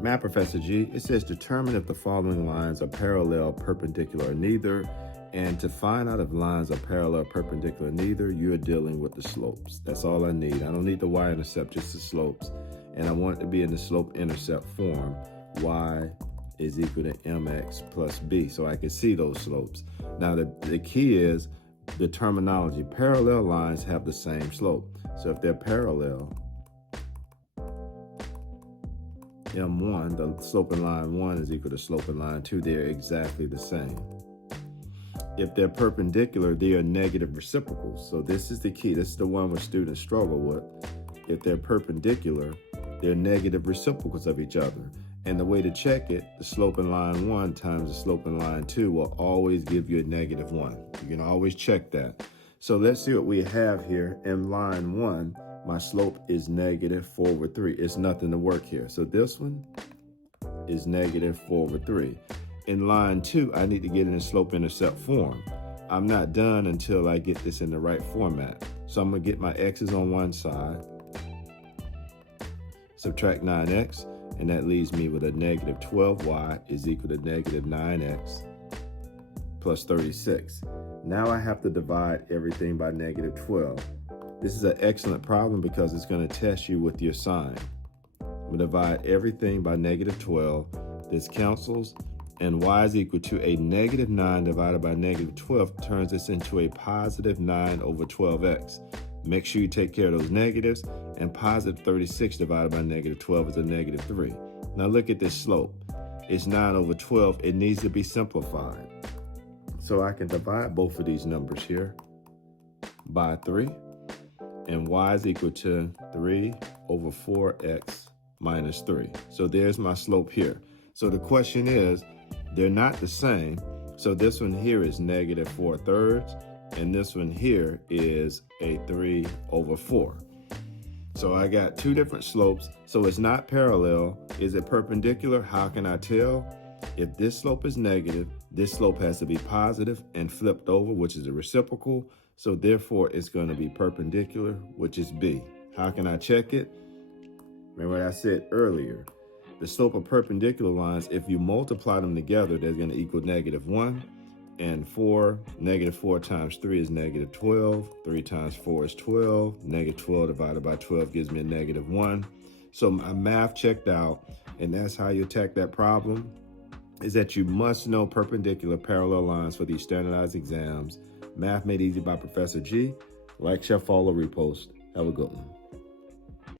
Math Professor G, it says determine if the following lines are parallel, perpendicular, or neither. And to find out if lines are parallel, perpendicular, or neither, you're dealing with the slopes. That's all I need. I don't need the y-intercept, just the slopes. And I want it to be in the slope-intercept form. Y is equal to mx plus b, so I can see those slopes. Now, the key is the terminology. Parallel lines have the same slope. So if they're parallel, M1, the slope in line 1 is equal to slope in line 2. They're exactly the same. If they're perpendicular, they are negative reciprocals. So this is the key. This is the one where students struggle with. If they're perpendicular, they're negative reciprocals of each other. And the way to check it, the slope in line 1 times the slope in line 2 will always give you a negative 1. You can always check that. So let's see what we have here. In line 1, my slope is negative 4/3. It's nothing to work here. So this one is negative 4/3. In line 2, I need to get it in slope-intercept form. I'm not done until I get this in the right format. So I'm going to get my x's on one side, subtract 9x, and that leaves me with a negative 12y is equal to negative 9x plus 36. Now I have to divide everything by negative 12. This is an excellent problem because it's going to test you with your sign. I'm going to divide everything by negative 12. This cancels, and y is equal to a negative 9 divided by negative 12 turns this into a positive 9 over 12x. Make sure you take care of those negatives, and positive 36 divided by negative 12 is a negative 3. Now look at this slope. It's 9 over 12. It needs to be simplified. So I can divide both of these numbers here by 3, and y is equal to 3 over 4x minus 3. So there's my slope here. So the question is, they're not the same. So this one here is negative 4/3, and this one here is a 3 over 4. So I got two different slopes. So it's not parallel. Is it perpendicular? How can I tell? If this slope is negative, this slope has to be positive and flipped over, which is a reciprocal. So therefore, it's going to be perpendicular, which is B. How can I check it? Remember what I said earlier. The slope of perpendicular lines, if you multiply them together, they're going to equal negative 1. And negative 4 times 3 is negative 12. 3 times 4 is 12. Negative 12 divided by 12 gives me a negative 1. So my math checked out, and that's how you attack that problem, is that you must know perpendicular parallel lines for these standardized exams. Math Made Easy by Professor G. Like, share, follow, repost. Have a good one.